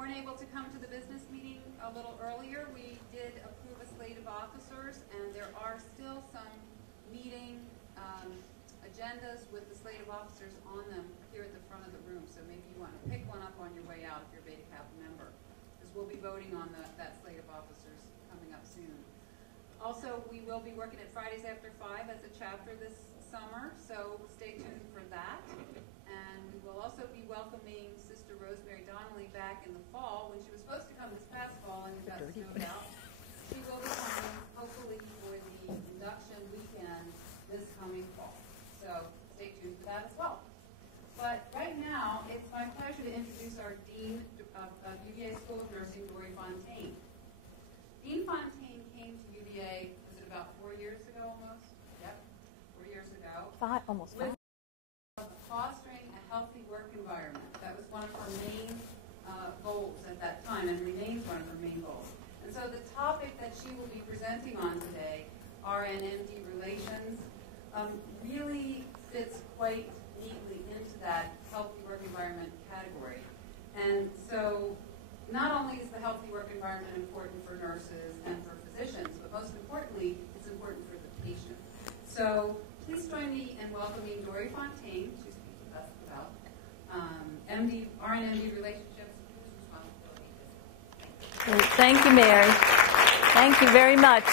weren't able to come to the business meeting a little earlier, we did approve a slate of officers, and there are still some meeting agendas with the slate of officers on them here at the front of the room. So maybe you want to pick one up on your way out if you're a Beta Kappa member, because we'll be voting on that slate of officers coming up soon. Also, we will be working at Fridays After 5 as a chapter this summer, so stay tuned for that. And we will also be welcoming Sister Rosemary Donnelly back in the fall when she was supposed to come this past fall and it got snowed out. She will be coming hopefully for the induction weekend this coming fall. So stay tuned for that as well. But right now, it's my pleasure to introduce our Dean of UVA School of Nursing, Dorrie Fontaine. Dean Fontaine came to UVA, was it about 4 years ago almost? Yep, 4 years ago. Almost five. With fostering a healthy work environment. That was one of her main goals at that time, and remains one of her main goals. And so the topic that she will be presenting on today, RN-MD relations, really fits quite neatly into that healthy work environment category. And so not only is the healthy work environment important for nurses and for physicians, but most importantly, it's important for the patient. So please join me in welcoming Dorrie Fontaine to speak with us about RN-MD relationships. Whose responsibility is it? Thank you, Mary. Thank you very much.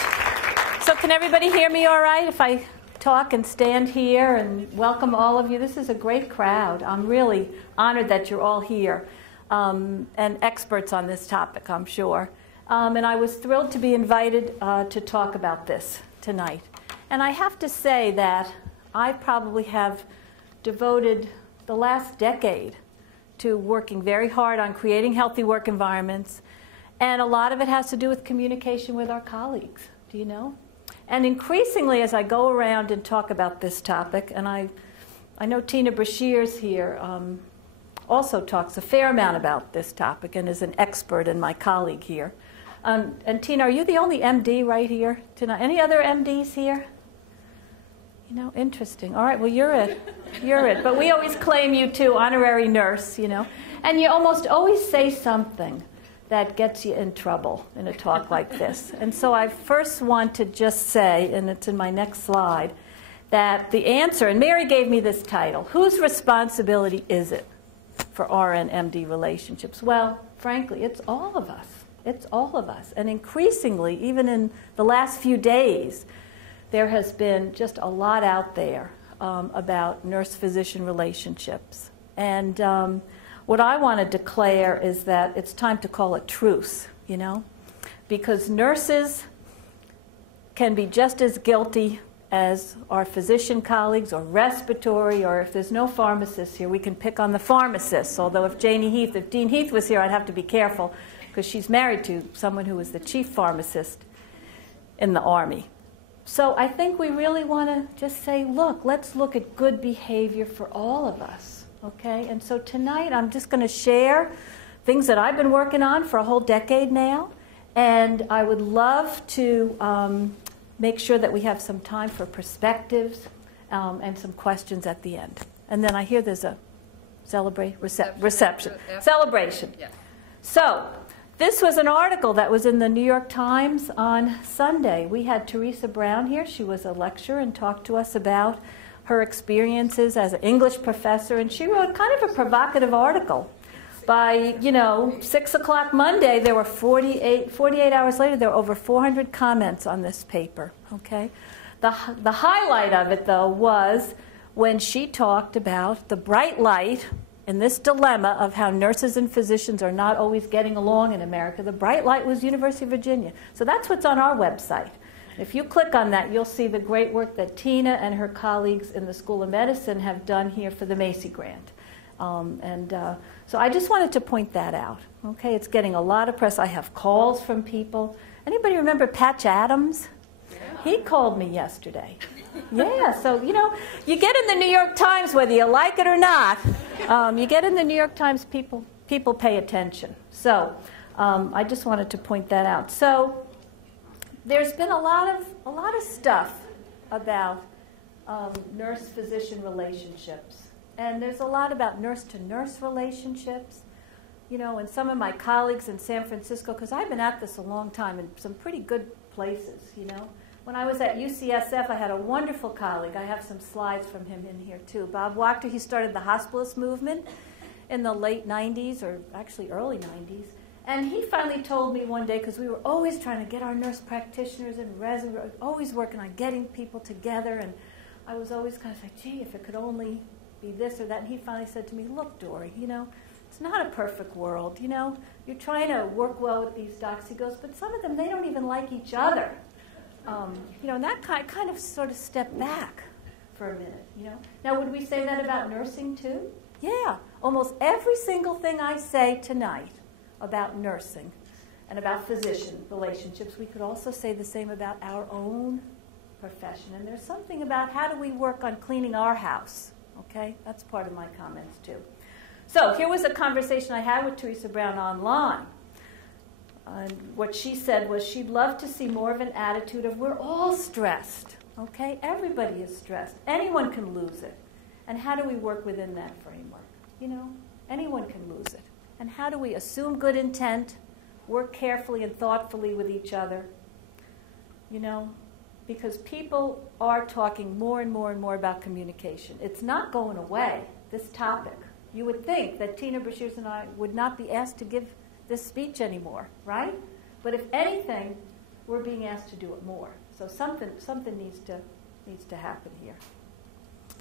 So can everybody hear me all right if I talk and stand here and welcome all of you? This is a great crowd. I'm really honored that you're all here. And experts on this topic, I'm sure. And I was thrilled to be invited to talk about this tonight. And I have to say that I probably have devoted the last decade to working very hard on creating healthy work environments. And a lot of it has to do with communication with our colleagues, do you know? And increasingly, as I go around and talk about this topic, and I know Tina Brashears here, also talks a fair amount about this topic and is an expert and my colleague here. And Tina, are you the only MD right here tonight? Any other MDs here? You know, interesting. All right, well, you're it. You're it. But we always claim you too, honorary nurse, you know. And you almost always say something that gets you in trouble in a talk like this. And so I first want to just say, and it's in my next slide, that the answer, and Mary gave me this title, whose responsibility is it for RN-MD relationships? Well, frankly, it's all of us. It's all of us. And increasingly, even in the last few days, there has been just a lot out there about nurse-physician relationships. And what I want to declare is that it's time to call a truce, you know, because nurses can be just as guilty as our physician colleagues, or respiratory, or if there's no pharmacists here, we can pick on the pharmacists. Although if Dean Heath was here, I'd have to be careful because she's married to someone who was the chief pharmacist in the Army. So I think we really want to just say, look, let's look at good behavior for all of us, okay? And so tonight I'm just going to share things that I've been working on for a whole decade now, and I would love to make sure that we have some time for perspectives and some questions at the end. And then I hear there's a reception. Celebration. Yeah. So this was an article that was in the New York Times on Sunday. We had Teresa Brown here. She was a lecturer and talked to us about her experiences as an English professor. And she wrote kind of a provocative article. By, 6 o'clock Monday, there were 48 hours later, there were over 400 comments on this paper, okay? The highlight of it, though, was when she talked about the bright light in this dilemma of how nurses and physicians are not always getting along in America. The bright light was University of Virginia. So that's what's on our website. If you click on that, you'll see the great work that Tina and her colleagues in the School of Medicine have done here for the Macy Grant. So I just wanted to point that out. Okay, it's getting a lot of press. I have calls from people. Anybody remember Patch Adams? Yeah. He called me yesterday. Yeah, so, you get in the New York Times whether you like it or not. You get in the New York Times, people pay attention. So I just wanted to point that out. So there's been a lot of stuff about nurse-physician relationships. And there's a lot about nurse-to-nurse relationships. you know, and some of my colleagues in San Francisco, because I've been at this a long time in some pretty good places, you know. When I was at UCSF, I had a wonderful colleague. I have some slides from him in here, too. Bob Wachter, he started the hospitalist movement in the late 90s, or actually early 90s. And he finally told me one day, because we were always trying to get our nurse practitioners and residents, always working on getting people together, and I was always kind of like, gee, if it could only be this or that. And he finally said to me, look, Dorrie, you know, it's not a perfect world, you know. You're trying to work well with these docs. He goes, but some of them, they don't even like each other. You know, and that kind of sort of stepped back for a minute, you know. Now, would we say that about nursing, too? Yeah. Almost every single thing I say tonight about nursing and about physician relationships, we could also say the same about our own profession. And there's something about how do we work on cleaning our house, okay? That's part of my comments, too. So here was a conversation I had with Teresa Brown online. And what she said was she'd love to see more of an attitude of we're all stressed, okay? Everybody is stressed. Anyone can lose it. And how do we work within that framework? You know, anyone can lose it. And how do we assume good intent, work carefully and thoughtfully with each other, you know? Because people are talking more and more and more about communication. It's not going away, this topic. You would think that Tina Brashears and I would not be asked to give this speech anymore, right? But if anything, we're being asked to do it more. So something needs to happen here.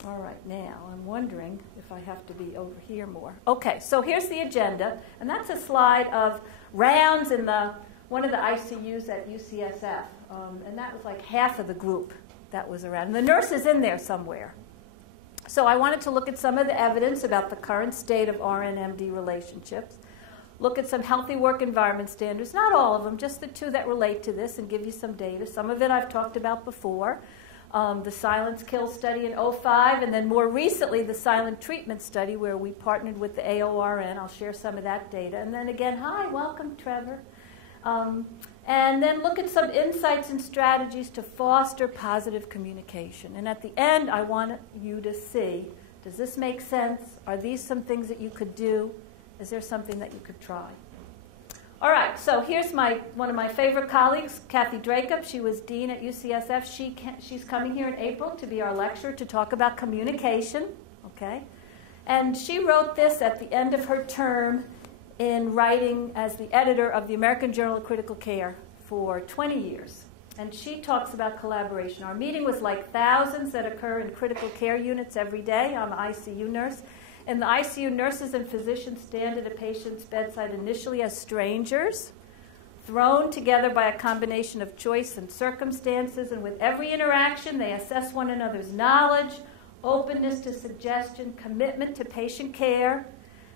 All right, now I'm wondering if I have to be over here more. Okay, so here's the agenda, and that's a slide of rounds in one of the ICUs at UCSF, and that was like half of the group that was around. And the nurse is in there somewhere. So I wanted to look at some of the evidence about the current state of RN-MD relationships, look at some healthy work environment standards, not all of them, just the two that relate to this, and give you some data. Some of it I've talked about before. The Silence Kill study in 2005, and then more recently the Silent Treatment study where we partnered with the AORN. I'll share some of that data. And then again, hi, welcome, Trevor. And then look at some insights and strategies to foster positive communication. And at the end, I want you to see, does this make sense? Are these some things that you could do? Is there something that you could try? All right, so here's one of my favorite colleagues, Kathy Dracup. She was dean at UCSF. She's coming here in April to be our lecturer to talk about communication, okay? And she wrote this at the end of her term in writing as the editor of the American Journal of Critical Care for 20 years. And she talks about collaboration. Our meeting was like thousands that occur in critical care units every day. I'm an ICU nurse. In the ICU, nurses and physicians stand at a patient's bedside initially as strangers, thrown together by a combination of choice and circumstances, and with every interaction, they assess one another's knowledge, openness to suggestion, commitment to patient care.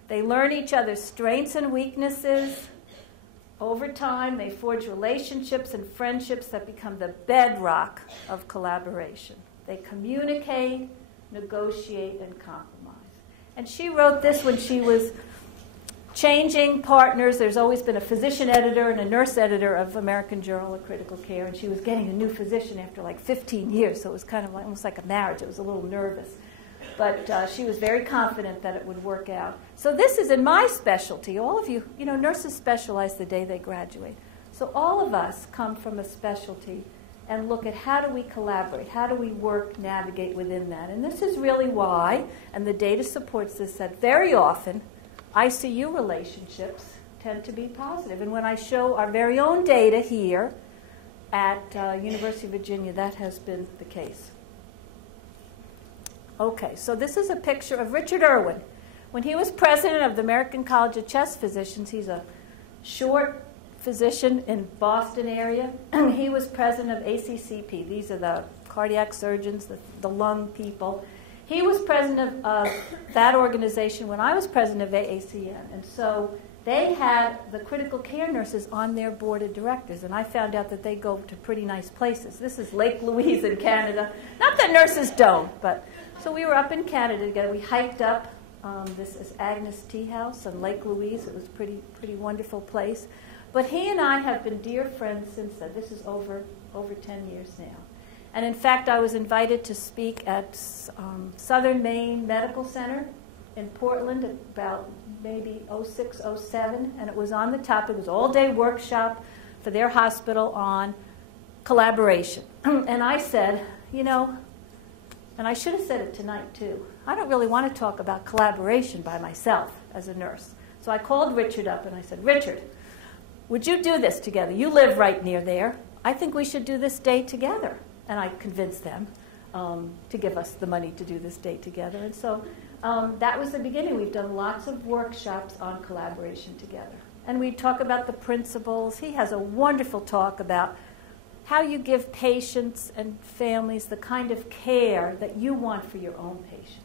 They learn each other's strengths and weaknesses. Over time, they forge relationships and friendships that become the bedrock of collaboration. They communicate, negotiate, and compromise. And she wrote this when she was changing partners. There's always been a physician editor and a nurse editor of American Journal of Critical Care, and she was getting a new physician after like 15 years, so it was kind of almost like a marriage. It was a little nervous. But she was very confident that it would work out. So this is in my specialty. All of you, you know, nurses specialize the day they graduate. So all of us come from a specialty and look at how do we collaborate, how do we work, navigate within that. And this is really why, and the data supports this, that very often ICU relationships tend to be positive. And when I show our very own data here at University of Virginia, that has been the case. Okay, so this is a picture of Richard Irwin. When he was president of the American College of Chest Physicians, he's a short physician in Boston area. He was president of ACCP. These are the cardiac surgeons, the lung people. He was president of that organization when I was president of AACN. And so they had the critical care nurses on their board of directors. And I found out that they go to pretty nice places. This is Lake Louise in Canada. Not that nurses don't, but so we were up in Canada together. We hiked up. This is Agnes Tea House on Lake Louise. It was a pretty wonderful place. But he and I have been dear friends since then. This is over 10 years now. And in fact, I was invited to speak at Southern Maine Medical Center in Portland about maybe 06, 07, and it was on the topic. It was an all-day workshop for their hospital on collaboration. And I said, you know, and I should have said it tonight too, I don't really want to talk about collaboration by myself as a nurse. So I called Richard up and I said, Richard, would you do this together? You live right near there. I think we should do this day together. And I convinced them to give us the money to do this day together. And so that was the beginning. We've done lots of workshops on collaboration together. And we talk about the principles. He has a wonderful talk about how you give patients and families the kind of care that you want for your own patient.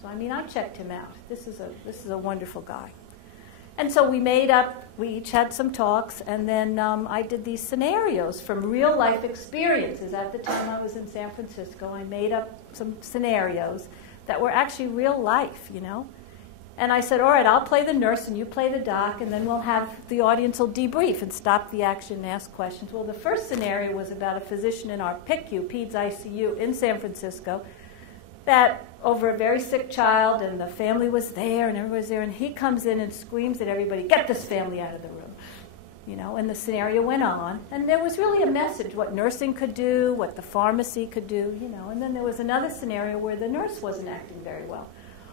So, I mean, I checked him out. This is a wonderful guy. And so we each had some talks, and then I did these scenarios from real life experiences. At the time I was in San Francisco, I made up some scenarios that were actually real life, you know. And I said, all right, I'll play the nurse and you play the doc, and then we'll have the audience will debrief and stop the action and ask questions. Well, the first scenario was about a physician in our PICU, Peds ICU in San Francisco, that over a very sick child, and the family was there and everybody was there, and he comes in and screams at everybody, get this family out of the room. You know, and the scenario went on, and there was really a message, what nursing could do, what the pharmacy could do, you know. And then there was another scenario where the nurse wasn't acting very well.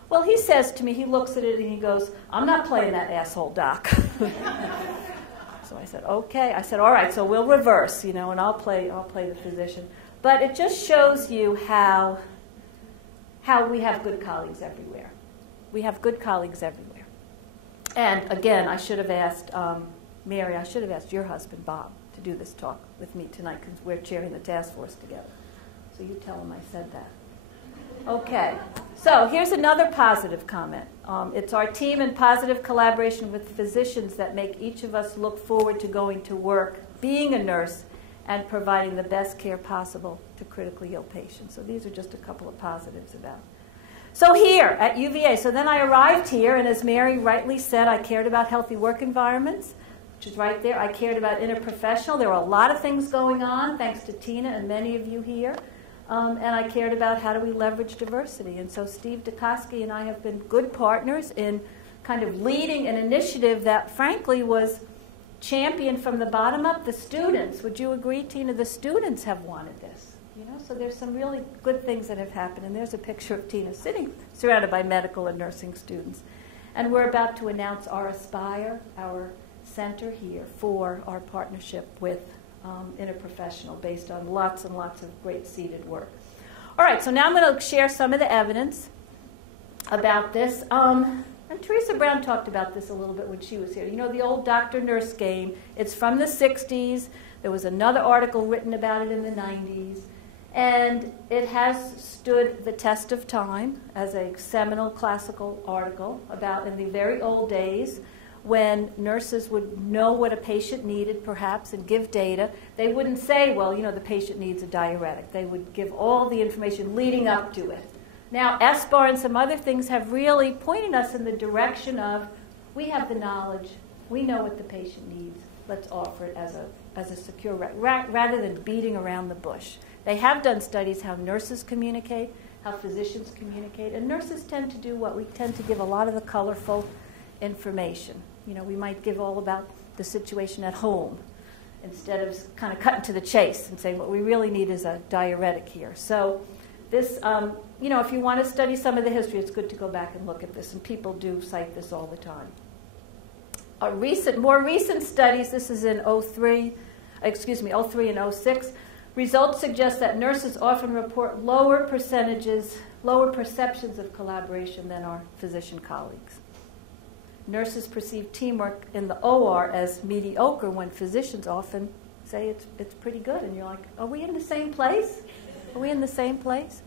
Well, he says to me, he looks at it and he goes, I'm not playing that asshole doc. So I said, okay. I said, all right, so we'll reverse, you know, and I'll play the physician. But it just shows you how we have good colleagues everywhere. We have good colleagues everywhere. And again, I should have asked Mary, I should have asked your husband, Bob, to do this talk with me tonight because we're chairing the task force together. So you tell him I said that. Okay, so here's another positive comment. It's our team and positive collaboration with physicians that make each of us look forward to going to work, being a nurse, and providing the best care possible to critically ill patients. So these are just a couple of positives about it. So here at UVA, so then I arrived here, and as Mary rightly said, I cared about healthy work environments, which is right there. I cared about interprofessional. There were a lot of things going on, thanks to Tina and many of you here. And I cared about how do we leverage diversity. And so Steve Dukoski and I have been good partners in kind of leading an initiative that, frankly, was championed from the bottom up. The students, would you agree, Tina? The students have wanted this. You know, so there's some really good things that have happened. And there's a picture of Tina sitting surrounded by medical and nursing students. And we're about to announce our Aspire, our center here, for our partnership with interprofessional, based on lots and lots of great seated work. All right, so now I'm going to share some of the evidence about this. And Teresa Brown talked about this a little bit when she was here. You know, the old doctor-nurse game. It's from the 60s. There was another article written about it in the 90s. And it has stood the test of time as a seminal classical article about in the very old days when nurses would know what a patient needed, perhaps, and give data. They wouldn't say, well, you know, the patient needs a diuretic. They would give all the information leading up to it. Now, SBAR and some other things have really pointed us in the direction of, we have the knowledge, we know what the patient needs, let's offer it as a secure, rather than beating around the bush. They have done studies how nurses communicate, how physicians communicate, and nurses tend to do what? We tend to give a lot of the colorful information. You know, we might give all about the situation at home instead of kind of cutting to the chase and saying what we really need is a diuretic here. So this, you know, if you want to study some of the history, it's good to go back and look at this, and people do cite this all the time. More recent studies, this is in 03 and 06, results suggest that nurses often report lower perceptions of collaboration than our physician colleagues. Nurses perceive teamwork in the OR as mediocre when physicians often say it's pretty good. And you're like, are we in the same place? Are we in the same place?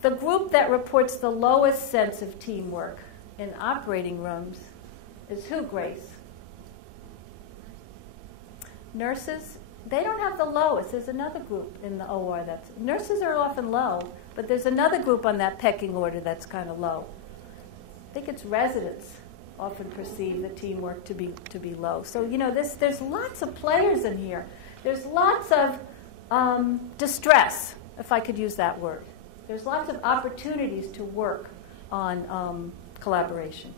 The group that reports the lowest sense of teamwork in operating rooms is who, Grace? Nurses. They don't have the lowest. There's another group in the OR that's... Nurses are often low, but there's another group on that pecking order that's kind of low. I think it's residents often perceive the teamwork to be low. So, you know, there's lots of players in here. There's lots of distress, if I could use that word. There's lots of opportunities to work on collaboration.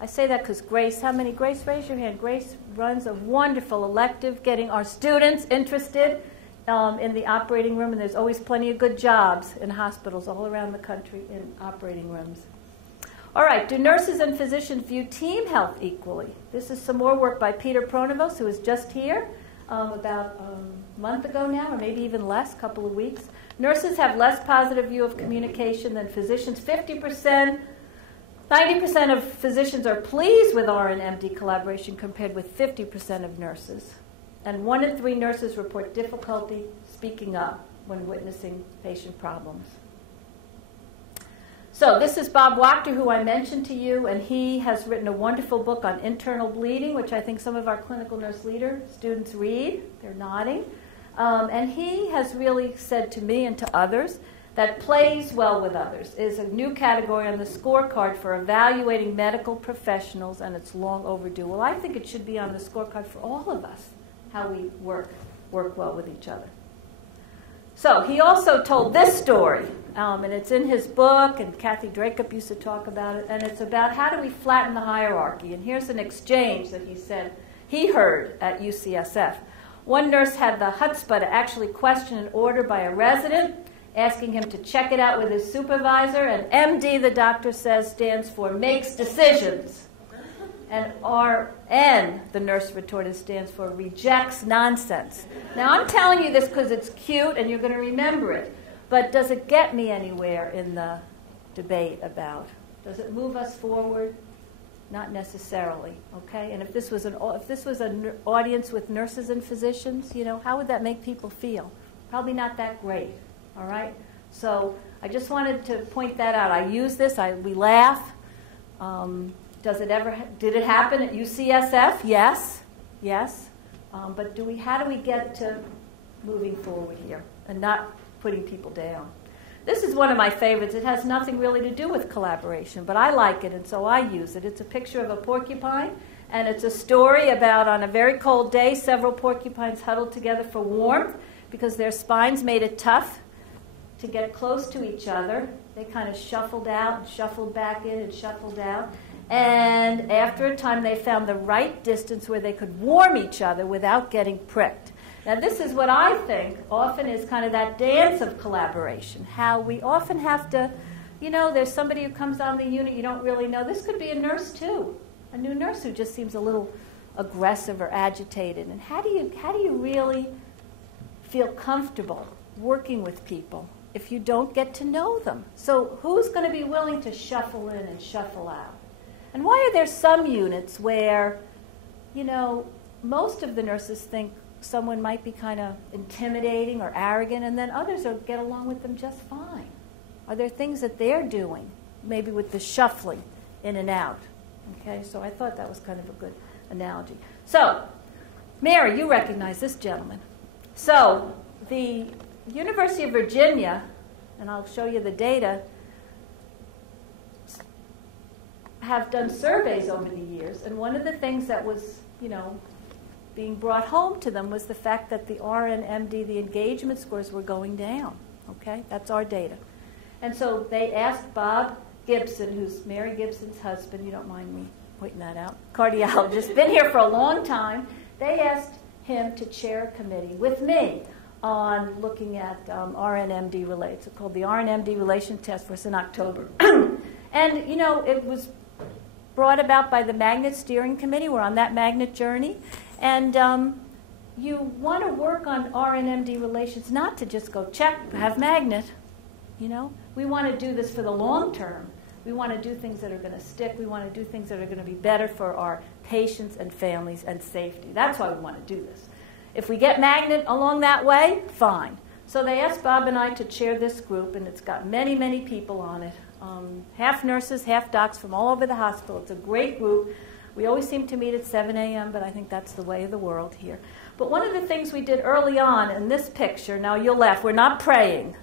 I say that because Grace, how many? Grace, raise your hand. Grace runs a wonderful elective getting our students interested in the operating room, and there's always plenty of good jobs in hospitals all around the country in operating rooms. All right, do nurses and physicians view team health equally? This is some more work by Peter Pronovos, who was just here about a month ago now, or maybe even less, a couple of weeks. Nurses have less positive view of communication than physicians. 50%, 90% of physicians are pleased with RN-MD collaboration compared with 50% of nurses. And 1 in 3 nurses report difficulty speaking up when witnessing patient problems. So this is Bob Wachter, who I mentioned to you, and he has written a wonderful book on internal bleeding, which I think some of our clinical nurse leader students read. They're nodding. And he has really said to me and to others that plays well with others is a new category on the scorecard for evaluating medical professionals, and it's long overdue. Well, I think it should be on the scorecard for all of us, how we work well with each other. So he also told this story, and it's in his book, and Kathy Dracup used to talk about it, and it's about how do we flatten the hierarchy. And here's an exchange that he said he heard at UCSF. One nurse had the chutzpah to actually question an order by a resident, asking him to check it out with his supervisor, and MD, the doctor says, stands for makes decisions. And RN, the nurse retorted, stands for rejects nonsense. Now, I'm telling you this because it's cute and you're going to remember it, but does it get me anywhere in the debate about? Does it move us forward? Not necessarily, okay? And if this was an audience with nurses and physicians, you know, how would that make people feel? Probably not that great, all right? So I just wanted to point that out. I use this. We laugh. Did it happen at UCSF? Yes. But how do we get to moving forward here and not putting people down? This is one of my favorites. It has nothing really to do with collaboration, but I like it, and so I use it. It's a picture of a porcupine, and it's a story about on a very cold day, several porcupines huddled together for warmth because their spines made it tough to get close to each other. They kind of shuffled out and shuffled back in and shuffled out. And after a time, they found the right distance where they could warm each other without getting pricked. Now, this is what I think often is kind of that dance of collaboration, how we often have to, you know, there's somebody who comes on the unit you don't really know. This could be a nurse, too, a new nurse who just seems a little aggressive or agitated. And how do you really feel comfortable working with people if you don't get to know them? So who's going to be willing to shuffle in and shuffle out? And why are there some units where, you know, most of the nurses think someone might be kind of intimidating or arrogant, and then others get along with them just fine? Are there things that they're doing, maybe with the shuffling in and out? Okay, so I thought that was kind of a good analogy. So, Mary, you recognize this gentleman. So, the University of Virginia, and I'll show you the data, have done surveys over the years, and one of the things that was, you know, being brought home to them was the fact that the RN-MD, the engagement scores were going down. Okay, that's our data. And so they asked Bob Gibson, who's Mary Gibson's husband, you don't mind me pointing that out, cardiologist, been here for a long time. They asked him to chair a committee with me on looking at RN-MD relates. It's called the RN-MD Relation Task Force in October. And, you know, it was brought about by the Magnet Steering Committee. We're on that Magnet journey. And you want to work on RN-MD relations, not to just go check, have Magnet. You know, we want to do this for the long term. We want to do things that are going to stick. We want to do things that are going to be better for our patients and families and safety. That's why we want to do this. If we get Magnet along that way, fine. So they asked Bob and I to chair this group, and it's got many, many people on it. Half nurses, half docs from all over the hospital. It's a great group. We always seem to meet at 7 a.m., but I think that's the way of the world here. But one of the things we did early on in this picture, now you'll laugh, we're not praying,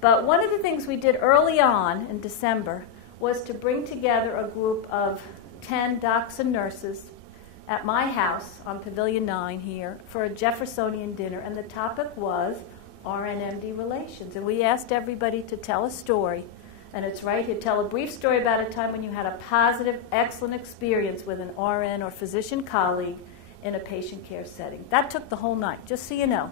but one of the things we did early on in December was to bring together a group of 10 docs and nurses at my house on Pavilion 9 here for a Jeffersonian dinner, and the topic was RN-MD relations. And we asked everybody to tell a story And it's right here. Tell a brief story about a time when you had a positive, excellent experience with an RN or physician colleague in a patient care setting. That took the whole night, just so you know.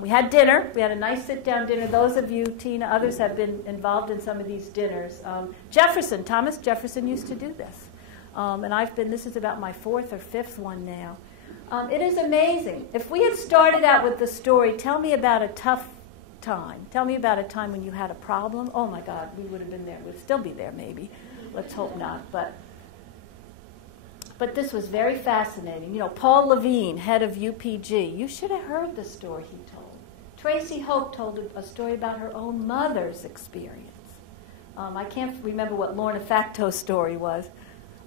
We had dinner. We had a nice sit-down dinner. Those of you, Tina, others have been involved in some of these dinners. Thomas Jefferson used to do this. And this is about my 4th or 5th one now. It is amazing. If we had started out with the story, tell me about a tough time. Tell me about a time when you had a problem. Oh my God, we would have been there. We'd still be there maybe. Let's hope not. But this was very fascinating. You know, Paul Levine, head of UPG, you should have heard the story he told. Tracy Hope told a story about her own mother's experience. I can't remember what Lorna Facto's story was,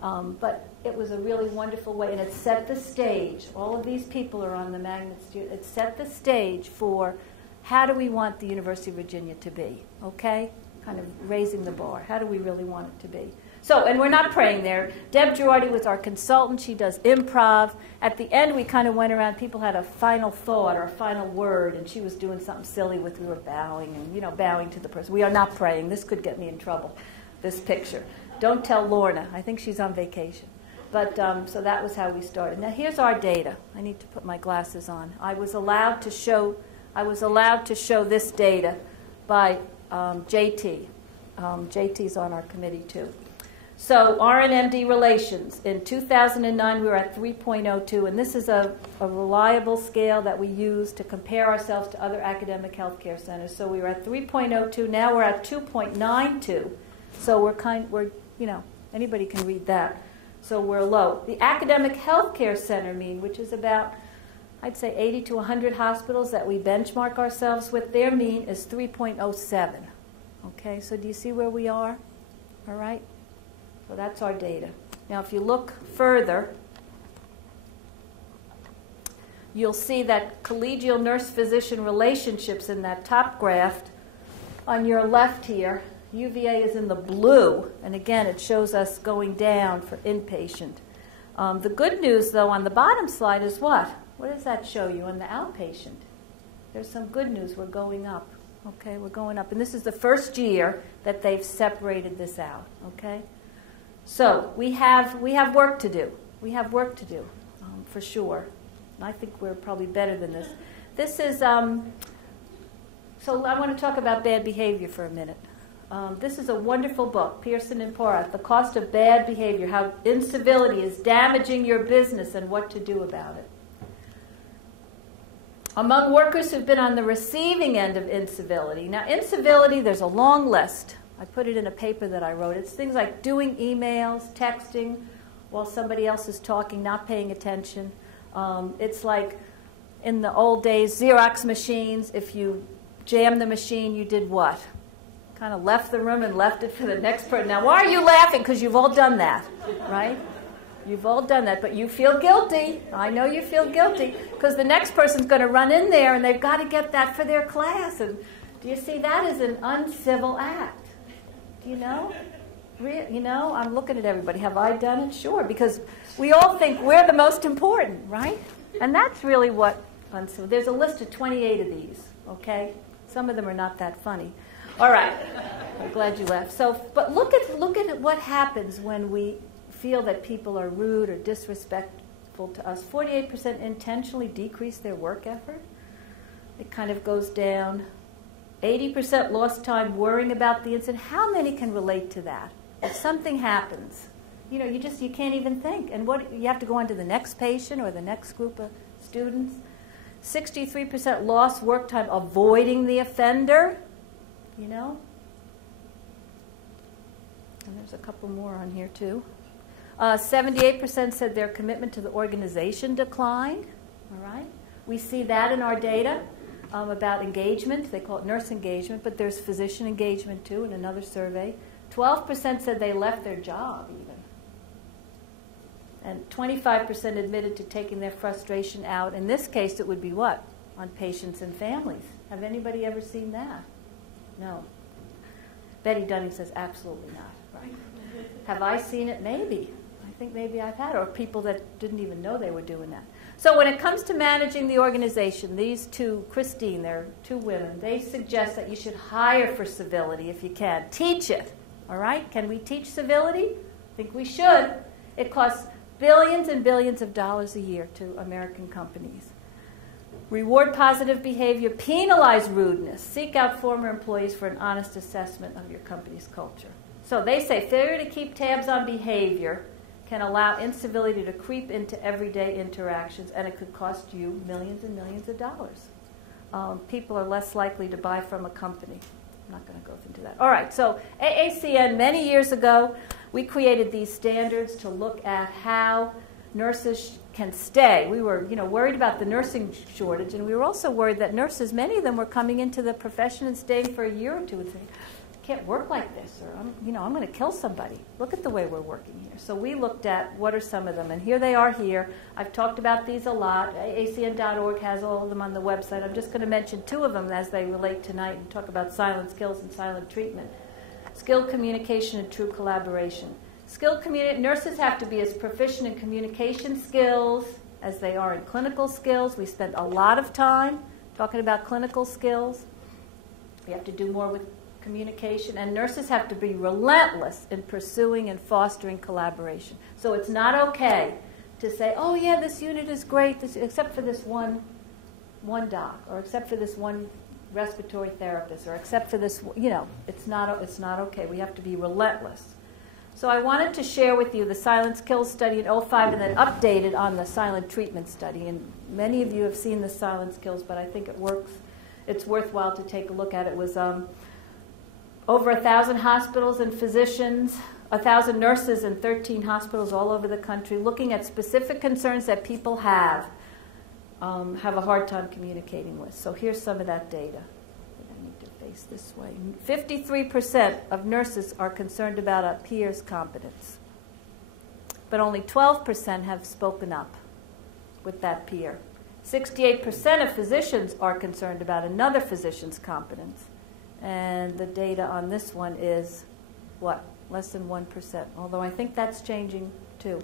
but it was a really wonderful way, and it set the stage. All of these people are on the magnet student. It set the stage for how do we want the University of Virginia to be, okay? Kind of raising the bar. How do we really want it to be? So, and we're not praying there. Deb Girardi was our consultant. She does improv. At the end, we kind of went around. People had a final thought or a final word, and she was doing something silly we were bowing and, bowing to the person. We are not praying. This could get me in trouble, this picture. Don't tell Lorna. I think she's on vacation. But, so that was how we started. Now, here's our data. I need to put my glasses on. I was allowed to show this data by JT. JT's on our committee, too. So RN-MD relations. In 2009, we were at 3.02, and this is a reliable scale that we use to compare ourselves to other academic healthcare centers. So we were at 3.02. Now we're at 2.92. So anybody can read that. So we're low. The academic healthcare center mean, which is about, I'd say 80 to 100 hospitals that we benchmark ourselves with, their mean is 3.07. Okay, so do you see where we are? All right? So that's our data. Now, if you look further, you'll see that collegial nurse-physician relationships in that top graph on your left here. UVA is in the blue, and again, it shows us going down for inpatient. The good news, though, on the bottom slide is what? What does that show you on the outpatient? There's some good news. We're going up. Okay, we're going up. And this is the first year that they've separated this out. Okay? So we have work to do. We have work to do, for sure. I think we're probably better than this. This is, so I want to talk about bad behavior for a minute. This is a wonderful book, Pearson and Porat, The Cost of Bad Behavior, How Incivility is Damaging Your Business and What to Do About It. Among workers who've been on the receiving end of incivility. Now, incivility, there's a long list. I put it in a paper that I wrote. It's things like doing emails, texting while somebody else is talking, not paying attention. It's like in the old days, Xerox machines, if you jam the machine, you did what? Kind of left the room and left it for the next person. Now, why are you laughing? Because you've all done that, right? You've all done that, but you feel guilty. I know you feel guilty because the next person's going to run in there and they've got to get that for their class. And do you see that is an uncivil act? Do you know? I'm looking at everybody. Have I done it? Sure, because we all think we're the most important, right? And that's really what uncivil. There's a list of 28 of these, okay? Some of them are not that funny. All right. I'm glad you laughed. But look at what happens when we feel that people are rude or disrespectful to us. 48% intentionally decrease their work effort. It kind of goes down. 80% lost time worrying about the incident. How many can relate to that? If something happens, you can't even think. And you have to go on to the next patient or the next group of students. 63% lost work time avoiding the offender. And there's a couple more on here, too. 78% said their commitment to the organization declined. All right? We see that in our data about engagement. They call it nurse engagement, but there's physician engagement, too, in another survey. 12% said they left their job, even. And 25% admitted to taking their frustration out. In this case, it would be what? On patients and families. Have anybody ever seen that? No. Betty Dunning says absolutely not. Right. Have I seen it? Maybe. I think maybe I've had it. Or people that didn't even know they were doing that. So when it comes to managing the organization, these two, Christine, they're two women, they suggest that you should hire for civility if you can. Teach it, all right? Can we teach civility? I think we should. It costs billions and billions of dollars a year to American companies. Reward positive behavior, penalize rudeness. Seek out former employees for an honest assessment of your company's culture. So they say failure to keep tabs on behavior can allow incivility to creep into everyday interactions, and it could cost you millions and millions of dollars. People are less likely to buy from a company. I'm not going to go into that. All right, so AACN, many years ago, we created these standards to look at how nurses can stay. We were, worried about the nursing shortage, and we were also worried that nurses, many of them were coming into the profession and staying for a year or two and saying, I can't work like this, or I'm going to kill somebody. Look at the way we're working here. So we looked at what are some of them, and here they are here. I've talked about these a lot. AACN.org has all of them on the website. I'm just going to mention two of them as they relate tonight and talk about silent skills and silent treatment. Skilled communication and true collaboration. Nurses have to be as proficient in communication skills as they are in clinical skills. We spend a lot of time talking about clinical skills. We have to do more with communication, and nurses have to be relentless in pursuing and fostering collaboration. So it's not okay to say, oh yeah, this unit is great, except for this one doc, or except for this one respiratory therapist, or except for this, it's not okay. We have to be relentless. So I wanted to share with you the silent skills study in 2005 and then updated on the silent treatment study. And many of you have seen the silent skills, but I think it works. It's worthwhile to take a look at it. It was over 1,000 hospitals and physicians, 1,000 nurses in 13 hospitals all over the country, looking at specific concerns that people have a hard time communicating with. So here's some of that data. I need to face this way. 53% of nurses are concerned about a peer's competence, but only 12% have spoken up with that peer. 68% of physicians are concerned about another physician's competence. And the data on this one is, what? Less than 1%, although I think that's changing too.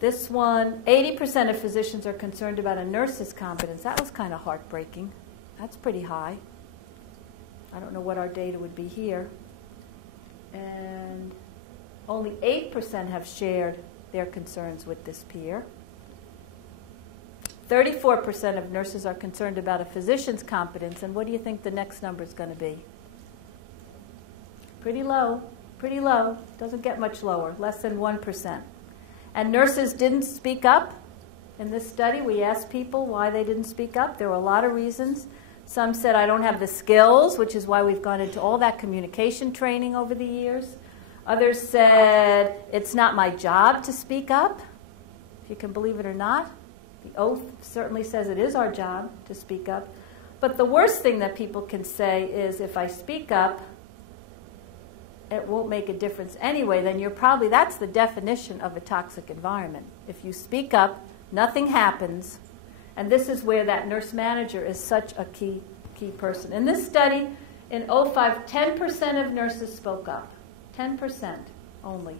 This one, 80% of physicians are concerned about a nurse's competence. That was kind of heartbreaking. That's pretty high. I don't know what our data would be here. And only 8% have shared their concerns with this peer. 34% of nurses are concerned about a physician's competence, and what do you think the next number is going to be? Pretty low, pretty low. Doesn't get much lower, less than 1%. And nurses didn't speak up. In this study, we asked people why they didn't speak up. There were a lot of reasons. Some said, I don't have the skills, which is why we've gone into all that communication training over the years. Others said, it's not my job to speak up, if you can believe it or not. The oath certainly says it is our job to speak up. But the worst thing that people can say is, if I speak up, it won't make a difference anyway, then that's the definition of a toxic environment. If you speak up, nothing happens. And this is where that nurse manager is such a key person. In this study, in 2005, 10% of nurses spoke up. 10% only.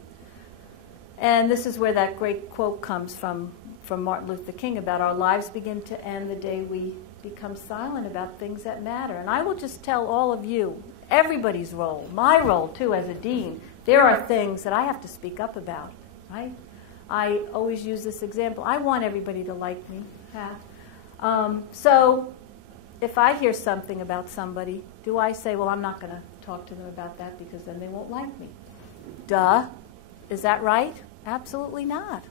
And this is where that great quote comes from Martin Luther King about our lives begin to end the day we become silent about things that matter. And I will just tell all of you, everybody's role, my role too as a dean, there are things that I have to speak up about, right? I always use this example. I want everybody to like me. So if I hear something about somebody, do I say, well, I'm not going to talk to them about that because then they won't like me? Duh. Is that right? Absolutely not,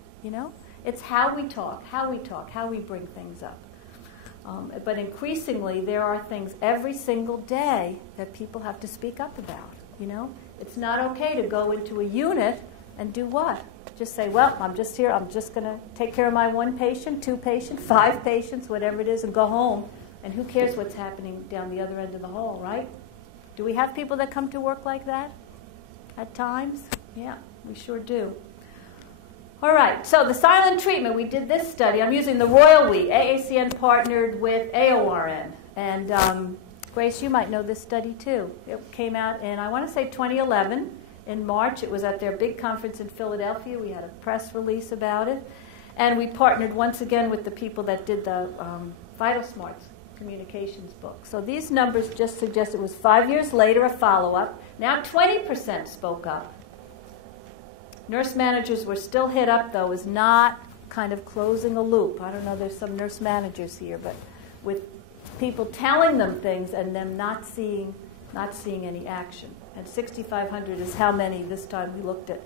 It's how we talk, how we bring things up. But increasingly, there are things every single day that people have to speak up about, It's not okay to go into a unit and do what? Just say, well, I'm just here, I'm just going to take care of my 1 patient, 2 patients, 5 patients, whatever it is, and go home. And who cares what's happening down the other end of the hall, right? Do we have people that come to work like that at times? Yeah, we sure do. All right, so the silent treatment, we did this study. I'm using the royal we. AACN partnered with AORN. And Grace, you might know this study too. It came out in, I want to say 2011. In March, it was at their big conference in Philadelphia. We had a press release about it. And we partnered once again with the people that did the Vital Smarts communications book. So these numbers just suggest it was 5 years later, a follow-up. Now 20% spoke up. Nurse managers were still hit up, though, as not kind of closing a loop. I don't know, there's some nurse managers here, but with people telling them things and them not seeing any action. And 6,500 is how many this time we looked at.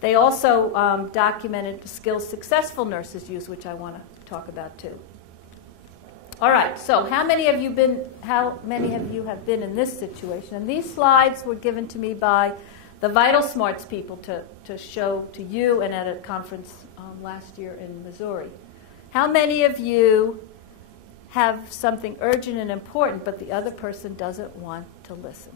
They also documented skills successful nurses use, which I want to talk about too. All right, so how many of you have been in this situation? And these slides were given to me by the Vital Smarts people to show to you and at a conference last year in Missouri. How many of you have something urgent and important, but the other person doesn't want to listen?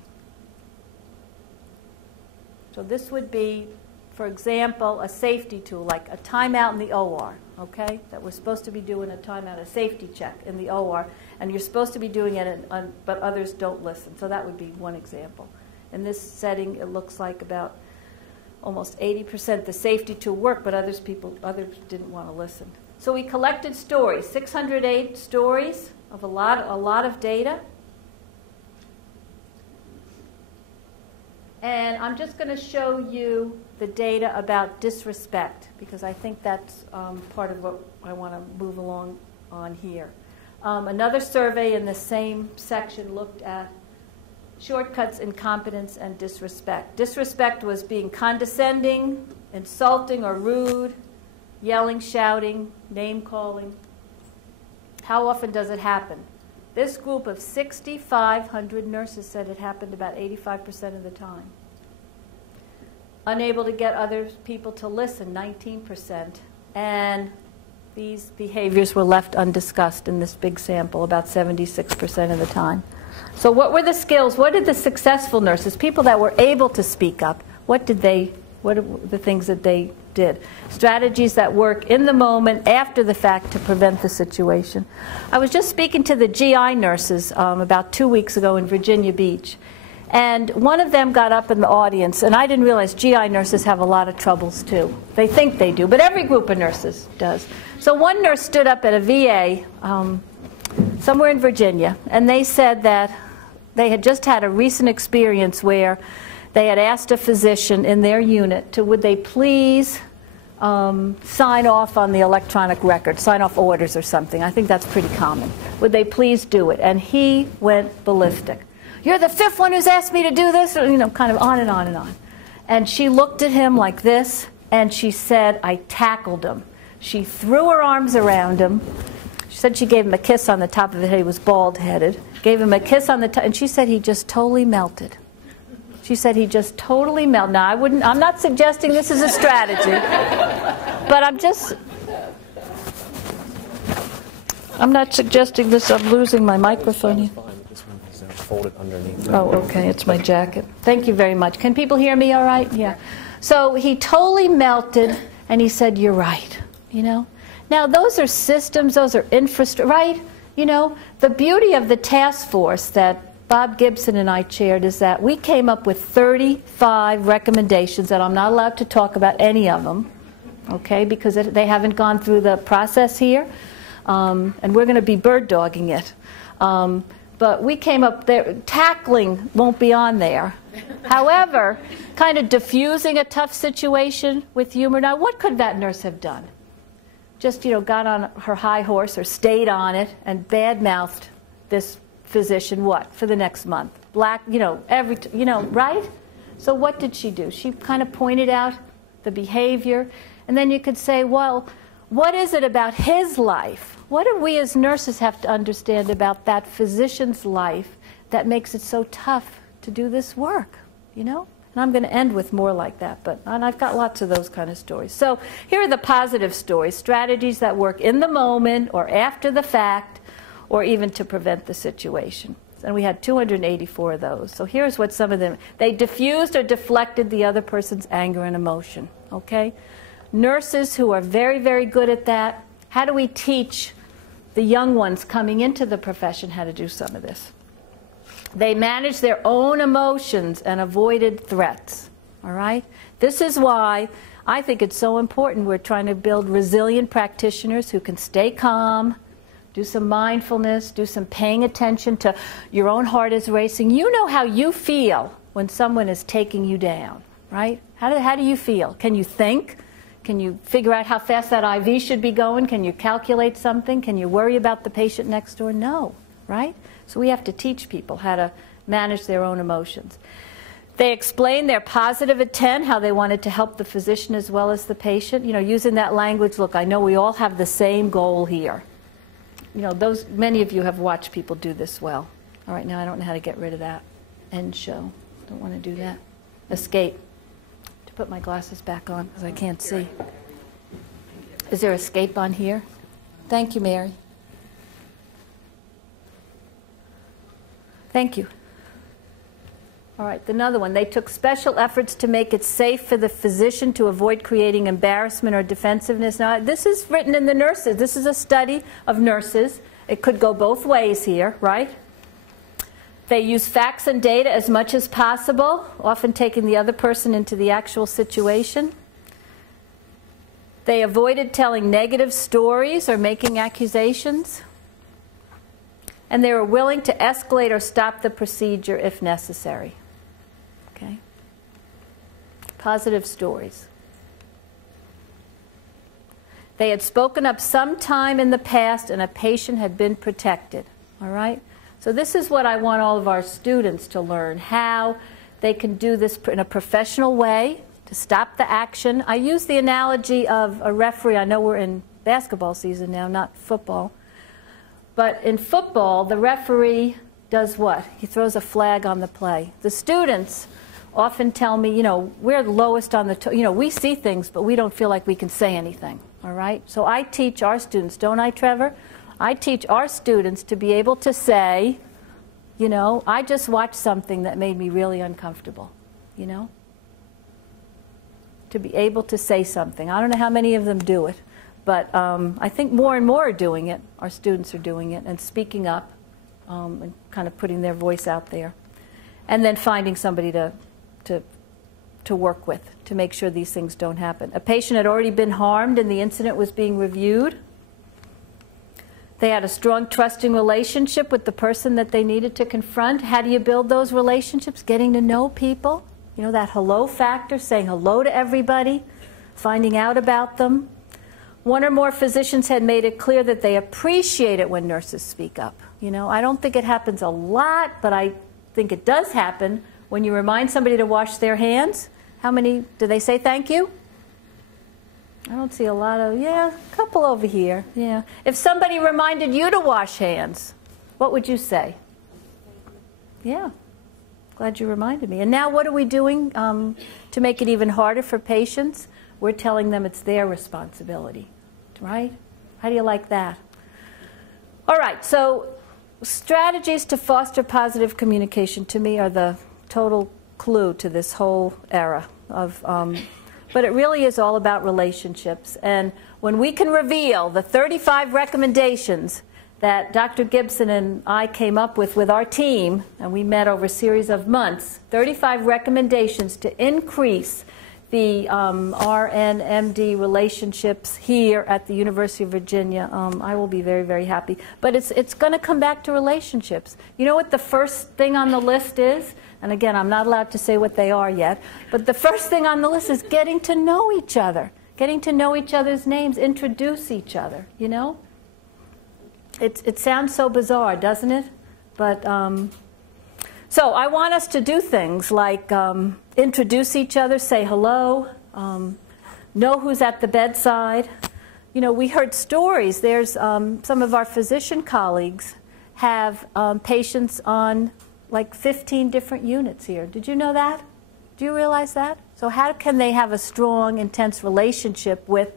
So this would be, for example, a safety tool, like a timeout in the OR, okay? That we're supposed to be doing a timeout, a safety check in the OR, and you're supposed to be doing it, but others don't listen. So that would be one example. In this setting, it looks like about almost 80% the safety tool worked, but others didn't want to listen. So we collected stories, 608 stories of a lot of data. And I'm just going to show you the data about disrespect, because I think that's part of what I want to move along on here. Another survey in the same section looked at shortcuts, incompetence, and disrespect. Disrespect was being condescending, insulting or rude, yelling, shouting, name-calling. How often does it happen? This group of 6,500 nurses said it happened about 85% of the time. Unable to get other people to listen, 19%. And these behaviors were left undiscussed in this big sample, about 76% of the time. So what were the skills? What did the successful nurses, people that were able to speak up, what are the things that they did? Strategies that work in the moment, after the fact, to prevent the situation. I was just speaking to the GI nurses about 2 weeks ago in Virginia Beach. And one of them got up in the audience, and I didn't realize GI nurses have a lot of troubles too. They think they do, but every group of nurses does. So one nurse stood up at a VA somewhere in Virginia, and they said that they had just had a recent experience where they had asked a physician in their unit would they please sign off on the electronic record, sign off orders or something. I think that's pretty common. Would they please do it? And he went ballistic. You're the fifth one who's asked me to do this, or, kind of on and on and on. And she looked at him like this, and she said, I tackled him. She threw her arms around him. She said she gave him a kiss on the top of the head. He was bald-headed. Gave him a kiss on the top, and she said he just totally melted. She said he just totally melted. Now, I'm not suggesting this is a strategy, but I'm not suggesting this. I'm losing my microphone here. Fold it underneath. Oh, okay, it's my jacket. Thank you very much. Can people hear me all right? Yeah. So he totally melted, and he said, you're right, Now, those are systems, those are infrastructure, right? The beauty of the task force that Bob Gibson and I chaired is that we came up with 35 recommendations that I'm not allowed to talk about any of them, okay, because they haven't gone through the process here, and we're going to be bird dogging it. But we came up there, tackling won't be on there. However, kind of diffusing a tough situation with humor. Now, what could that nurse have done? Just, got on her high horse or stayed on it and bad-mouthed this physician, what, for the next month? Right? So what did she do? She kind of pointed out the behavior. And then you could say, well, what is it about his life? What do we as nurses have to understand about that physician's life that makes it so tough to do this work, And I'm going to end with more like that, and I've got lots of those kind of stories. So here are the positive stories, strategies that work in the moment or after the fact or even to prevent the situation. And we had 284 of those. So here's what some of them, they diffused or deflected the other person's anger and emotion, okay? Nurses who are very, very good at that, how do we teach the young ones coming into the profession how to do some of this? They managed their own emotions and avoided threats, all right? This is why I think it's so important. We're trying to build resilient practitioners who can stay calm, do some mindfulness, do some paying attention to your own heart is racing. You know how you feel when someone is taking you down, right? How do you feel? Can you think? Can you figure out how fast that IV should be going? Can you calculate something? Can you worry about the patient next door? No, right? So we have to teach people how to manage their own emotions. They explain their positive intent, how they wanted to help the physician as well as the patient. You know, using that language, look, I know we all have the same goal here. You know, many of you have watched people do this well. All right, now I don't know how to get rid of that. End show. Don't want to do that. Escape. To put my glasses back on because I can't see. Is there escape on here? Thank you, Mary. Thank you. All right, another one. They took special efforts to make it safe for the physician to avoid creating embarrassment or defensiveness. Now, this is written in the nurses. This is a study of nurses. It could go both ways here, right? They use facts and data as much as possible, often taking the other person into the actual situation. They avoided telling negative stories or making accusations. And they were willing to escalate or stop the procedure if necessary. Okay? Positive stories. They had spoken up sometime in the past and a patient had been protected. All right? So this is what I want all of our students to learn, how they can do this in a professional way to stop the action. I use the analogy of a referee. I know we're in basketball season now, not football. But in football, the referee does what? He throws a flag on the play. The students often tell me, you know, we're the lowest on the, you know, we see things, but we don't feel like we can say anything, all right? So I teach our students, don't I, Trevor? I teach our students to be able to say, you know, I just watched something that made me really uncomfortable, you know? To be able to say something. I don't know how many of them do it. But I think more and more are doing it. Our students are doing it and speaking up and kind of putting their voice out there. And then finding somebody to work with to make sure these things don't happen. A patient had already been harmed and the incident was being reviewed. They had a strong, trusting relationship with the person that they needed to confront. How do you build those relationships? Getting to know people. You know, that hello factor, saying hello to everybody, finding out about them. One or more physicians had made it clear that they appreciate it when nurses speak up. You know, I don't think it happens a lot, but I think it does happen when you remind somebody to wash their hands. How many, do they say thank you? I don't see a lot of, yeah, a couple over here, yeah. If somebody reminded you to wash hands, what would you say? Yeah, glad you reminded me. And now what are we doing to make it even harder for patients? We're telling them it's their responsibility, right? How do you like that? All right, so strategies to foster positive communication to me are the total clue to this whole era of, but it really is all about relationships. And when we can reveal the 35 recommendations that Dr. Gibson and I came up with our team, and we met over a series of months, 35 recommendations to increase the RN-MD relationships here at the University of Virginia, I will be very, very happy. But it's going to come back to relationships. You know what the first thing on the list is? And again, I'm not allowed to say what they are yet. But the first thing on the list is getting to know each other. Getting to know each other's names, introduce each other, you know? It sounds so bizarre, doesn't it? But so I want us to do things like introduce each other, say hello, know who's at the bedside. You know, we heard stories. There's some of our physician colleagues have patients on like 15 different units here. Did you know that? Do you realize that? So how can they have a strong, intense relationship with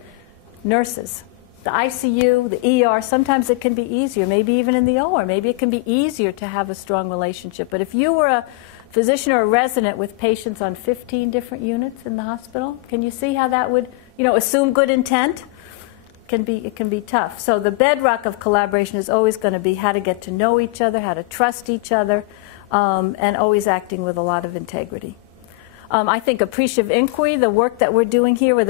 nurses? The ICU, the ER, sometimes it can be easier, maybe even in the OR. Maybe it can be easier to have a strong relationship. But if you were a physician or a resident with patients on 15 different units in the hospital, can you see how that would, you know, assume good intent? It can be tough. So the bedrock of collaboration is always going to be how to get to know each other, how to trust each other, and always acting with a lot of integrity. I think appreciative inquiry, the work that we're doing here with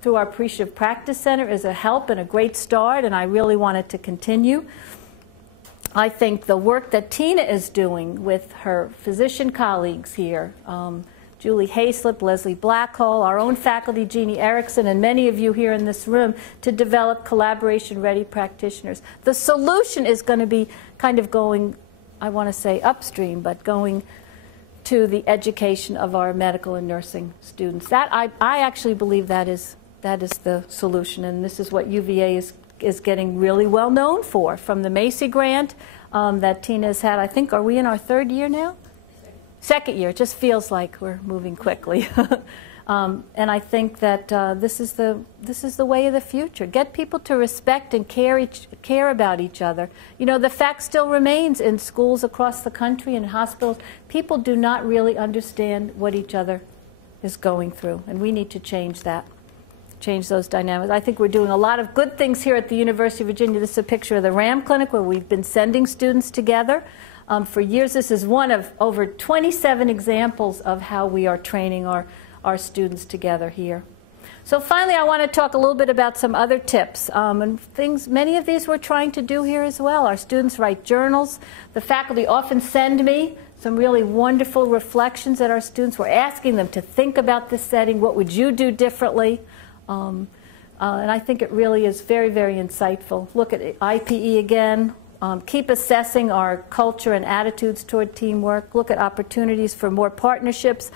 through our Appreciative Practice Center is a help and a great start, and I really want it to continue. I think the work that Tina is doing with her physician colleagues here, Julie Hayslip, Leslie Blackhall, our own faculty, Jeannie Erickson, and many of you here in this room, to develop collaboration-ready practitioners. The solution is going to be kind of going, I want to say upstream, but going to the education of our medical and nursing students. That I actually believe that is the solution, and this is what UVA is getting really well known for, from the Macy grant that Tina has had. I think, are we in our 3rd year now? Second year. It just feels like we're moving quickly. And I think that this is the way of the future. Get people to respect and care about each other. You know, the fact still remains in schools across the country and hospitals, people do not really understand what each other is going through, and we need to change that. Change those dynamics. I think we're doing a lot of good things here at the University of Virginia. This is a picture of the RAM Clinic where we've been sending students together. For years, this is one of over 27 examples of how we are training our students together here. So finally, I want to talk a little bit about some other tips and things. Many of these we're trying to do here as well. Our students write journals. The faculty often send me some really wonderful reflections that our students were asking them to think about this setting. What would you do differently? And I think it really is very, very insightful. Look at IPE again. Keep assessing our culture and attitudes toward teamwork. Look at opportunities for more partnerships.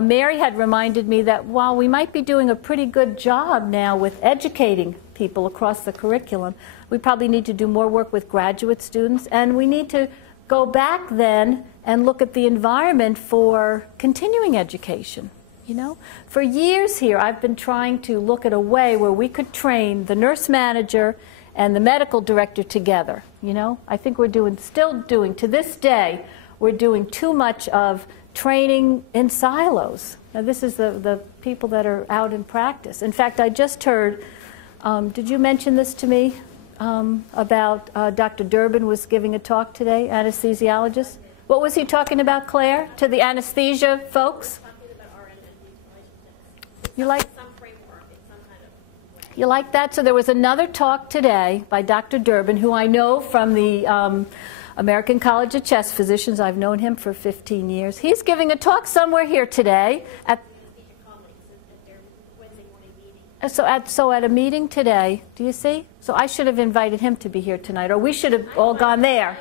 Mary had reminded me that while we might be doing a pretty good job now with educating people across the curriculum, we probably need to do more work with graduate students, and we need to go back then and look at the environment for continuing education. You know, for years here, I've been trying to look at a way where we could train the nurse manager and the medical director together. You know, I think we're still doing, to this day, we're doing too much of training in silos. Now, this is the people that are out in practice. In fact, I just heard, did you mention this to me, about Dr. Durbin was giving a talk today, anesthesiologist? What was he talking about, Claire, to the anesthesia folks? You like that? So there was another talk today by Dr. Durbin, who I know from the American College of Chest Physicians. I've known him for 15 years. He's giving a talk somewhere here today at at a meeting today. Do you see? So I should have invited him to be here tonight, or we should have all gone there.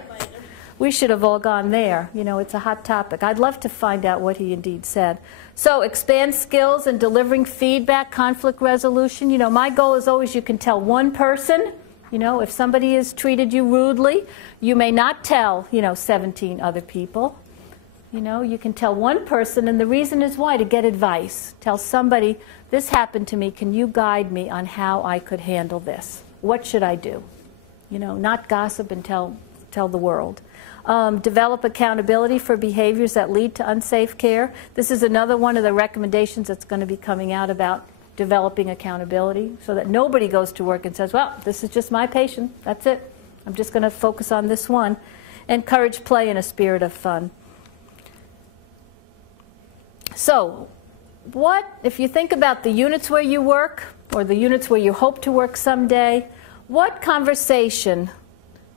We should have all gone there. You know, it's a hot topic. I'd love to find out what he indeed said. So expand skills in delivering feedback, conflict resolution. You know, my goal is always you can tell one person. You know, if somebody has treated you rudely, you may not tell, 17 other people. You know, you can tell one person, and the reason is why? To get advice. Tell somebody, this happened to me, can you guide me on how I could handle this? What should I do? You know, not gossip and tell the world. Develop accountability for behaviors that lead to unsafe care. This is another one of the recommendations that's going to be coming out about developing accountability so that nobody goes to work and says, well, this is just my patient. That's it. I'm just going to focus on this one. Encourage play in a spirit of fun. So if you think about the units where you work or the units where you hope to work someday, what conversation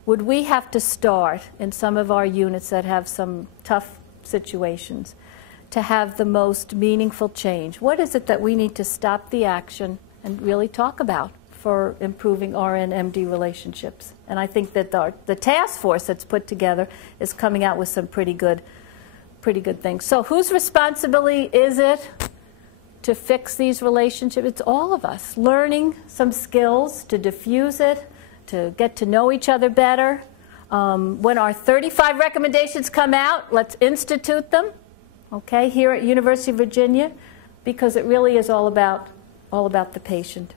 would we have to start in some of our units that have some tough situations to have the most meaningful change? What is it that we need to stop the action and really talk about for improving RN-MD relationships? And I think that the task force that's put together is coming out with some pretty good things. So whose responsibility is it to fix these relationships? It's all of us. Learning some skills to diffuse it, to get to know each other better. When our 35 recommendations come out, let's institute them, okay, here at University of Virginia, because it really is all about the patient.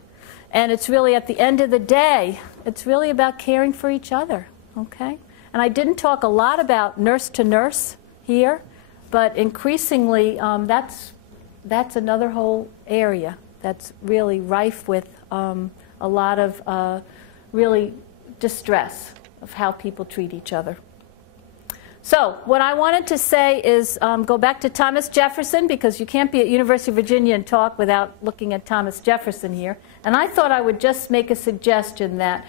And it's really, at the end of the day, it's really about caring for each other, okay? And I didn't talk a lot about nurse to nurse here, but increasingly that's another whole area that's really rife with a lot of really distress of how people treat each other. So what I wanted to say is go back to Thomas Jefferson, because you can't be at University of Virginia and talk without looking at Thomas Jefferson here. And I thought I would just make a suggestion that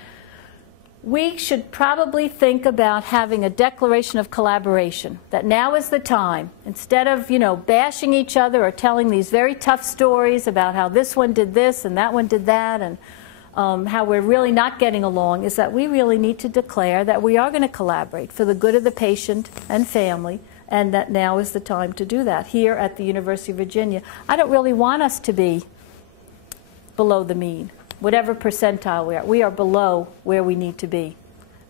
we should probably think about having a declaration of collaboration, that now is the time. Instead of, bashing each other or telling these very tough stories about how this one did this and that one did that, and how we're really not getting along, is that we really need to declare that we are going to collaborate for the good of the patient and family, and that now is the time to do that here at the University of Virginia. I don't really want us to be below the mean, whatever percentile we are. We are below where we need to be.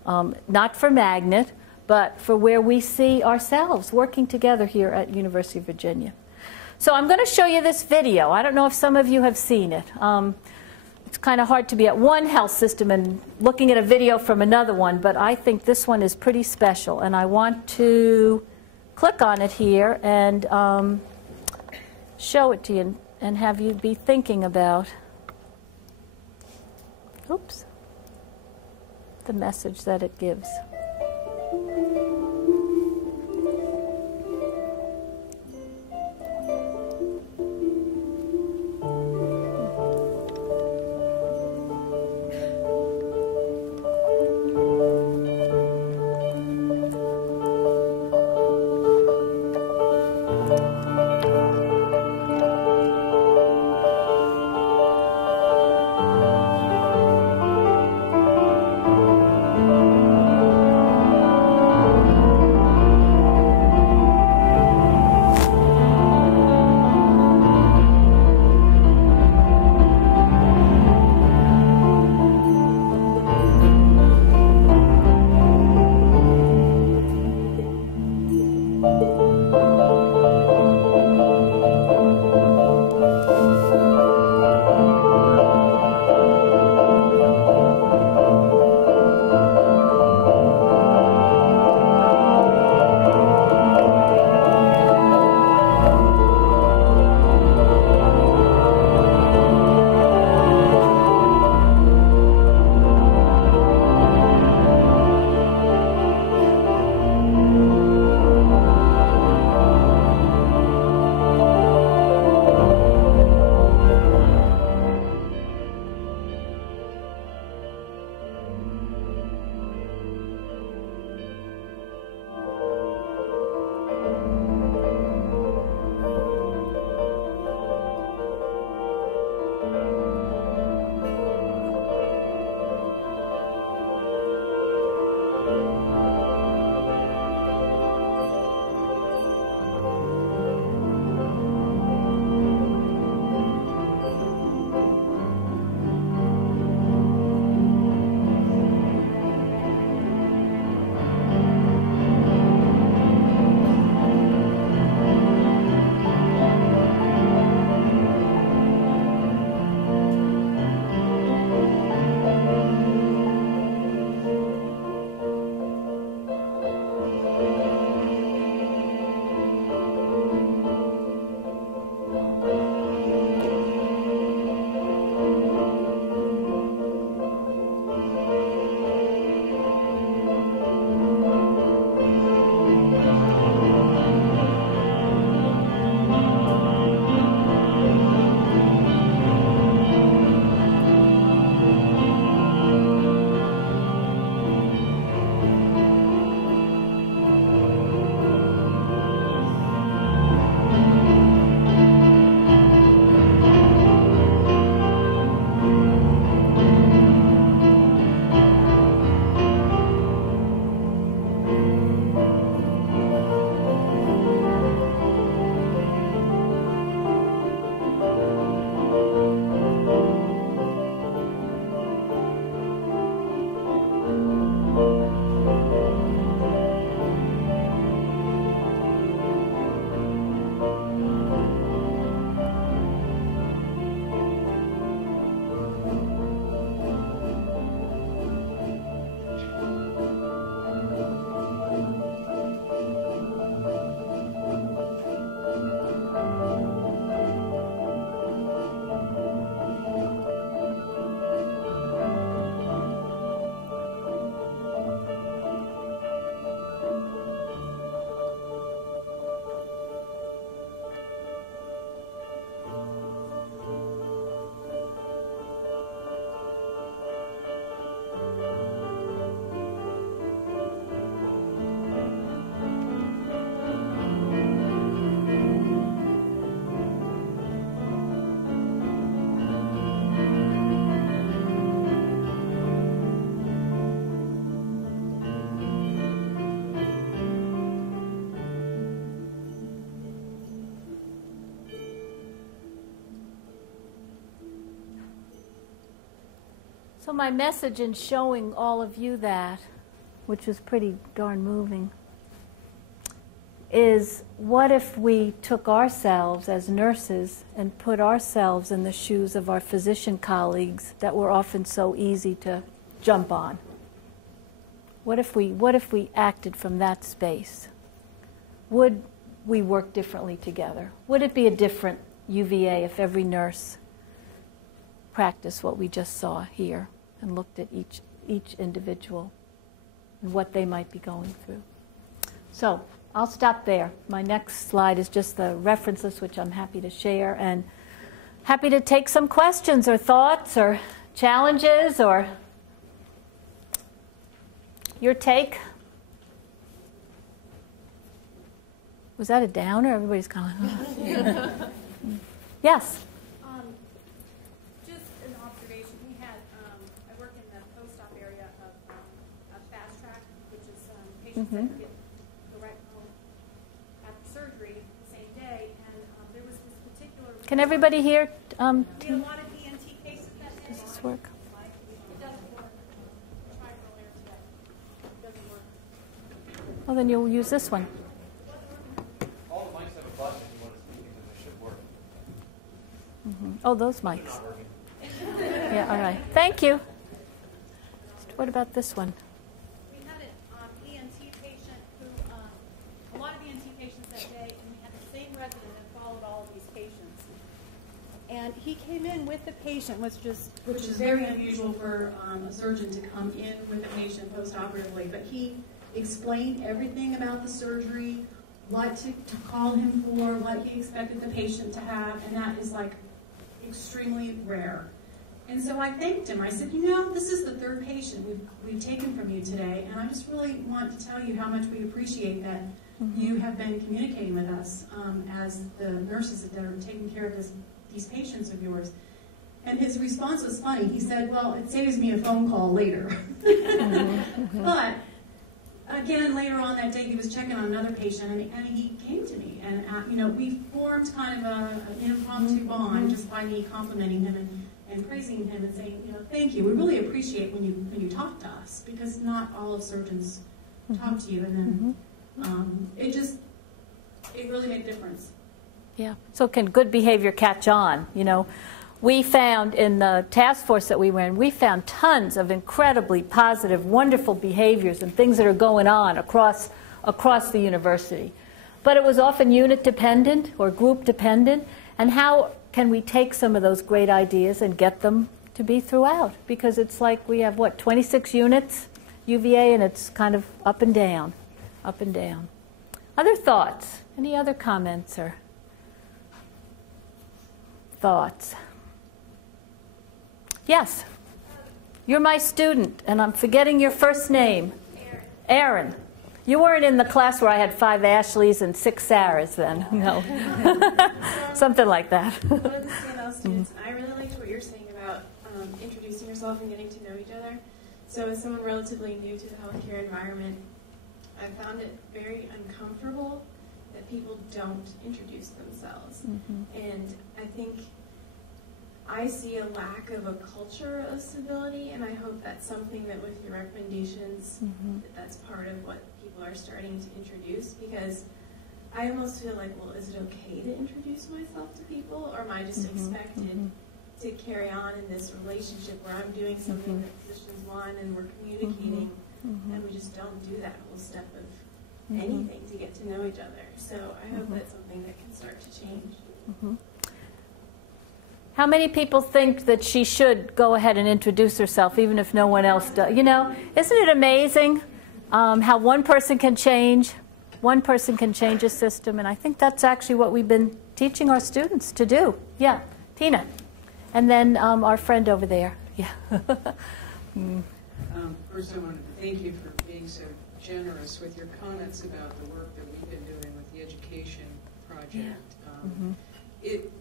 Not for Magnet, but for where we see ourselves working together here at University of Virginia. So I'm going to show you this video. I don't know if some of you have seen it. It's kind of hard to be at one health system and looking at a video from another one, but I think this one is pretty special. And I want to click on it here and show it to you and have you be thinking about, oops, the message that it gives. So my message in showing all of you that, which was pretty darn moving, is what if we took ourselves as nurses and put ourselves in the shoes of our physician colleagues that were often so easy to jump on? What if we acted from that space? Would we work differently together? Would it be a different UVA if every nurse practiced what we just saw here and looked at each individual and what they might be going through? So I'll stop there. My next slide is just the reference list, which I'm happy to share, and happy to take some questions or thoughts or challenges or your take. Was that a downer? Everybody's going, oh. Yes? Just an observation. We had, I work in the post-op area of Fast Track, which is patients that get the right home at the surgery the same day. And there was this particular... Can everybody hear? We had a lot of ENT cases that day. Does this work? It doesn't work. I tried earlier today. It doesn't work. Well, then you'll use this one. All the mics have a button if you want to speak into them. They should work. Oh, those mics. Yeah, all right. Thank you. What about this one? We had an ENT patient who, a lot of ENT patients that day, and we had the same resident that followed all of these patients. And he came in with the patient, which is very unusual for a surgeon to come in with a patient post-operatively. But he explained everything about the surgery, what to call him for, what he expected the patient to have, and that is like extremely rare. And so I thanked him. I said, you know, this is the third patient we've taken from you today, and I just really want to tell you how much we appreciate that you have been communicating with us as the nurses that are taking care of these patients of yours. And his response was funny. He said, well, it saves me a phone call later. But again, later on that day, he was checking on another patient, and he came to me, and you know, we formed kind of an impromptu bond just by me complimenting him and praising him and saying, you know, thank you. We really appreciate when you talk to us, because not all of surgeons talk to you, and then it really made a difference. Yeah. So can good behavior catch on? You know, we found in the task force that we were in, we found tons of incredibly positive, wonderful behaviors and things that are going on across the university. But it was often unit dependent or group dependent. And how can we take some of those great ideas and get them to be throughout? Because it's like we have, what, 26 units, UVA, and it's kind of up and down, up and down. Other thoughts? Any other comments or thoughts? Yes. You're my student, and I'm forgetting your first name. Aaron. You weren't in the class where I had 5 Ashleys and 6 Sarahs then, no. Something like that. One of the CML students, I really liked what you're saying about introducing yourself and getting to know each other. So as someone relatively new to the healthcare environment, I found it very uncomfortable that people don't introduce themselves. And I think I see a lack of a culture of civility, and I hope that's something that with your recommendations, that's part of what people are starting to introduce, because I almost feel like, well, is it okay to introduce myself to people, or am I just expected to carry on in this relationship where I'm doing something that physicians want and we're communicating, and we just don't do that whole step of anything to get to know each other. So I hope that's something that can start to change. How many people think that she should go ahead and introduce herself even if no one else does? You know, isn't it amazing how one person can change a system? And I think that's actually what we've been teaching our students to do. Yeah, Tina. And then our friend over there. Yeah. First, I wanted to thank you for being so generous with your comments about the work that we've been doing with the education project. It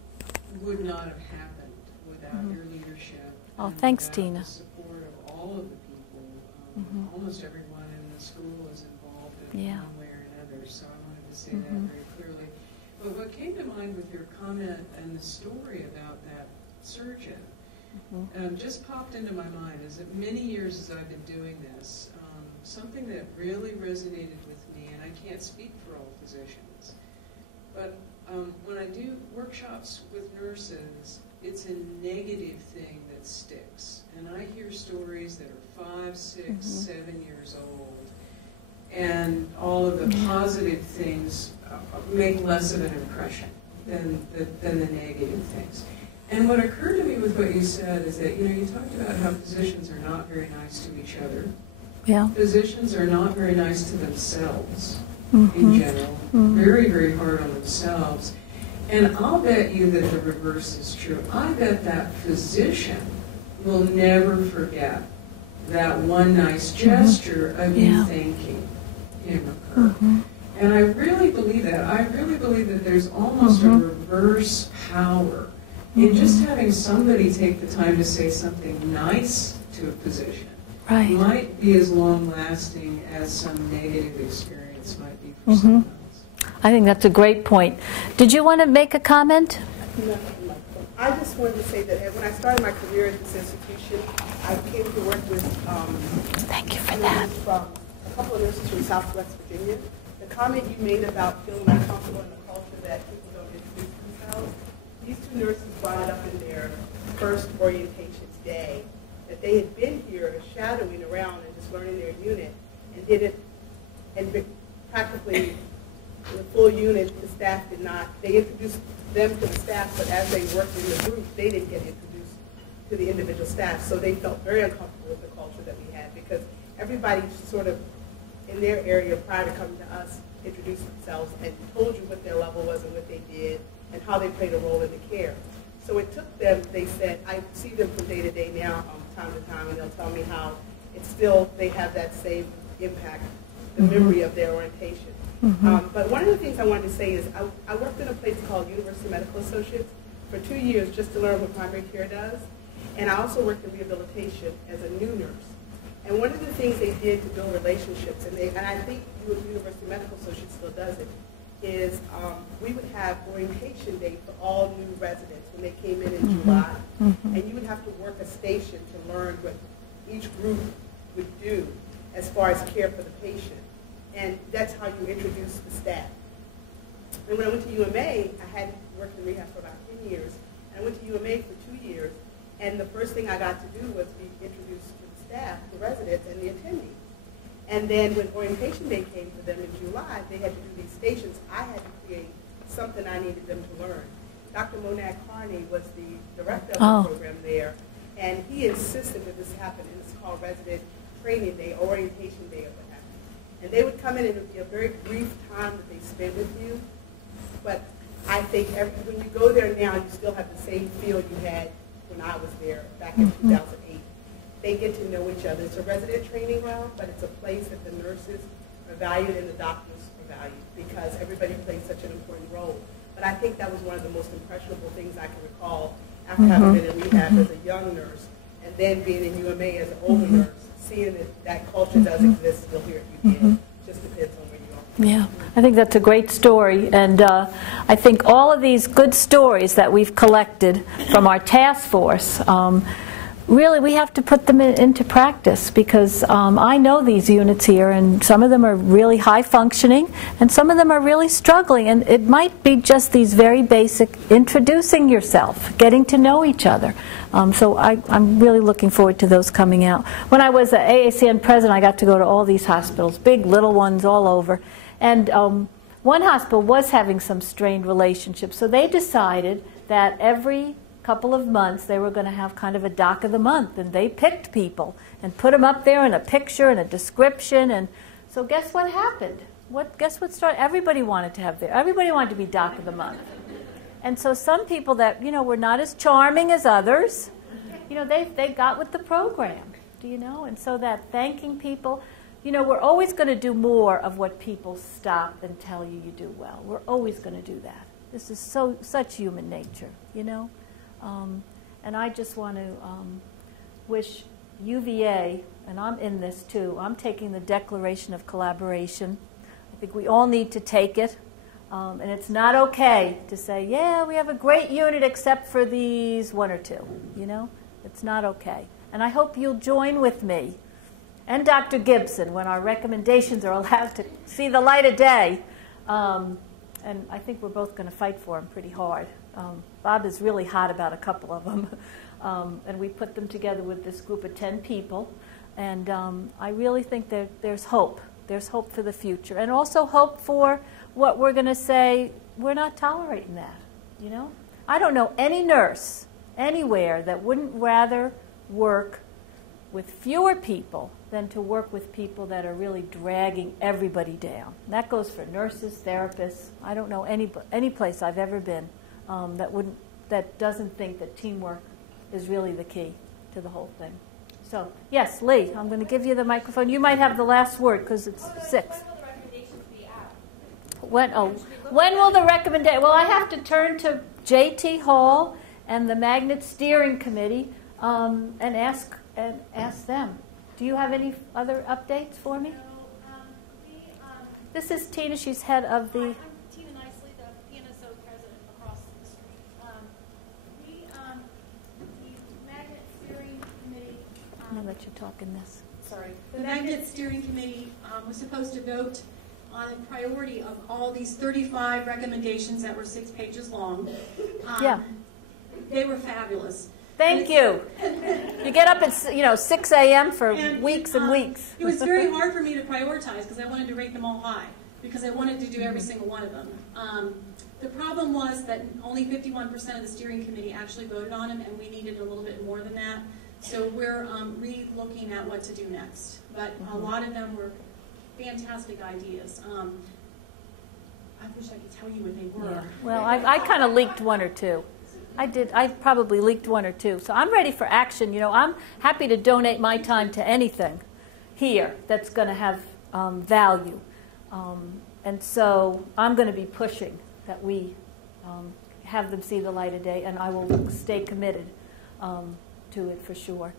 would not have happened without your leadership. Oh, and thanks, without Tina. The support of all of the people. Almost everyone in the school is involved in one way or another, so I wanted to say that very clearly. But what came to mind with your comment and the story about that surgeon Just popped into my mind is that many years as I've been doing this, something that really resonated with me, and I can't speak for all physicians, but when I do workshops with nurses, it's a negative thing that sticks. And I hear stories that are 5, 6, 7 years old, and all of the positive things make less of an impression than the negative things. And what occurred to me with what you said is that, you talked about how physicians are not very nice to each other. Yeah. Physicians are not very nice to themselves in general, very, very hard on themselves. And I'll bet you that the reverse is true. I bet that physician will never forget that one nice gesture of you thanking him or her. And I really believe that. I really believe that there's almost a reverse power in just having somebody take the time to say something nice to a physician. Right. Might be as long-lasting as some negative experience might be for someone else. I think that's a great point. Did you want to make a comment? No, I just wanted to say that when I started my career at this institution, I came to work with Thank you for that. from a couple of nurses from Southwest Virginia. The comment you made about feeling uncomfortable in the culture that people don't introduce themselves, these two nurses brought it up in their first orientation day, that they had been here shadowing around and just learning their unit, and didn't, and practically the full unit, the staff did not, they introduced them to the staff, but as they worked in the group, they didn't get introduced to the individual staff, so they felt very uncomfortable with the culture that we had, because everybody sort of, in their area prior to coming to us, introduced themselves and told you what their level was and what they did, and how they played a role in the care. So it took them, they said, I see them from day to day now, time to time, and they'll tell me how it's still, they have that same impact, the memory of their orientation. But one of the things I wanted to say is I worked in a place called University Medical Associates for 2 years just to learn what primary care does. And I also worked in rehabilitation as a new nurse. And one of the things they did to build relationships, and I think University Medical Associates still does it, is we would have orientation day for all new residents when they came in July. And you would have to work a station to learn what each group would do as far as care for the patient. And that's how you introduce the staff. And when I went to UMA, I had worked in rehab for about 10 years. And I went to UMA for 2 years. And the first thing I got to do was be introduced to the staff, the residents, and the attendees. And then when orientation day came for them in July, they had to do these stations. I had to create something I needed them to learn. Dr. Monad Carney was the director of the program there. And he insisted that this happen. And it's called Resident Training Day, Orientation Day, or what have you. And they would come in and it would be a very brief time that they spend with you. But I think when you go there now, you still have the same feel you had when I was there back in 2008. They get to know each other. It's a resident training ground, but it's a place that the nurses are valued and the doctors are valued because everybody plays such an important role. But I think that was one of the most impressionable things I can recall after having been in rehab as a young nurse and then being in UMA as an older nurse, seeing that that culture does exist still here at UVA. Just depends on where you are. Yeah, I think that's a great story, and I think all of these good stories that we've collected from our task force, really we have to put them into practice because I know these units here, and some of them are really high functioning, and some of them are really struggling, and it might be just these very basic introducing yourself, getting to know each other. So I'm really looking forward to those coming out. When I was an AACN president, I got to go to all these hospitals, big, little ones all over. And one hospital was having some strained relationships, so they decided that every couple of months they were going to have kind of a doc of the month, and they picked people and put them up there in a picture and a description. And so guess what happened? Guess what started? Everybody wanted to have everybody wanted to be doc of the month. And so some people that, were not as charming as others, they got with the program, and so that thanking people, we're always going to do more of what people stop and tell you do well. We're always going to do that. This is such human nature, and I just want to wish UVA, and I'm in this too, I'm taking the Declaration of Collaboration. I think we all need to take it. And it's not okay to say, yeah, we have a great unit except for these one or two, It's not okay. And I hope you'll join with me and Dr. Gibson when our recommendations are allowed to see the light of day. And I think we're both going to fight for them pretty hard. Bob is really hot about a couple of them. And we put them together with this group of 10 people. And I really think that there's hope. There's hope for the future. And also hope for what we're going to say, we're not tolerating that, you know? I don't know any nurse anywhere that wouldn't rather work with fewer people than to work with people that are really dragging everybody down. And that goes for nurses, therapists. I don't know any place I've ever been that doesn't think that teamwork is really the key to the whole thing. So, yes, Lee, I'm going to give you the microphone. You might have the last word because it's 6. When will the recommendations be out? When will the recommendation? Well, I have to turn to J.T. Hall and the Magnet Steering Committee and ask them. Do you have any other updates for me? This is Tina. She's head of the... I'm Tina Nicely, the PNSO president across the street. The Magnet Steering Committee... I'm going to let you talk in this. Sorry. The Magnet Steering Committee was supposed to vote on the priority of all these 35 recommendations that were 6 pages long. Yeah. They were fabulous. Thank you. You get up at 6 a.m. for weeks and weeks. It was very hard for me to prioritize because I wanted to rate them all high because I wanted to do every single one of them. The problem was that only 51% of the steering committee actually voted on them, and we needed a little bit more than that. So we're re-looking at what to do next. But a lot of them were fantastic ideas. I wish I could tell you what they were. Yeah. Well, I kind of leaked 1 or 2. I did. I probably leaked 1 or 2. So I'm ready for action. You know, I'm happy to donate my time to anything here that's going to have value. And so I'm going to be pushing that we have them see the light of day, and I will stay committed to it for sure.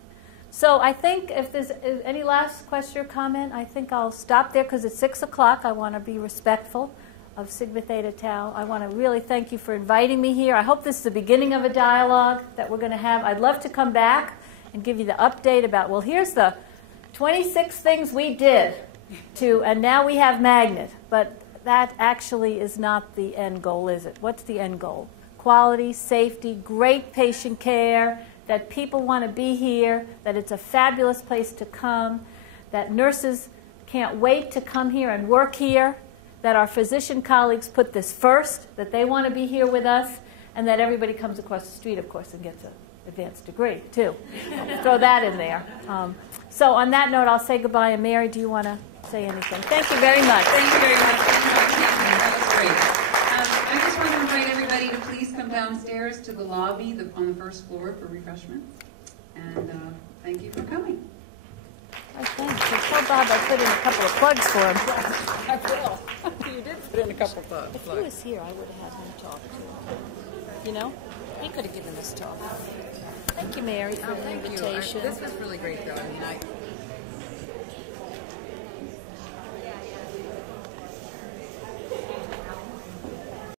So I think if there's any last question or comment, I think I'll stop there because it's 6 o'clock. I want to be respectful of Sigma Theta Tau. I want to really thank you for inviting me here. I hope this is the beginning of a dialogue that we're going to have. I'd love to come back and give you the update about, well, here's the 26 things we did and now we have Magnet. But that actually is not the end goal, is it? What's the end goal? Quality, safety, great patient care, that people want to be here, that it's a fabulous place to come, that nurses can't wait to come here and work here, that our physician colleagues put this first, that they want to be here with us, and that everybody comes across the street, of course, and gets an advanced degree, too. Throw that in there. So on that note, I'll say goodbye. And Mary, do you want to say anything? Thank you very much. Thank you very much. That was great. I just want to invite everybody to please come downstairs to the lobby on the first floor for refreshments. And thank you for coming. Oh, thanks. So tell Bob I put in a couple of plugs for him. I will. You did put in a couple of plugs. If he was here, I would have had him talk to him. You know? He could have given this talk. Thank you, Mary, for the invitation. This was really great, though. I mean,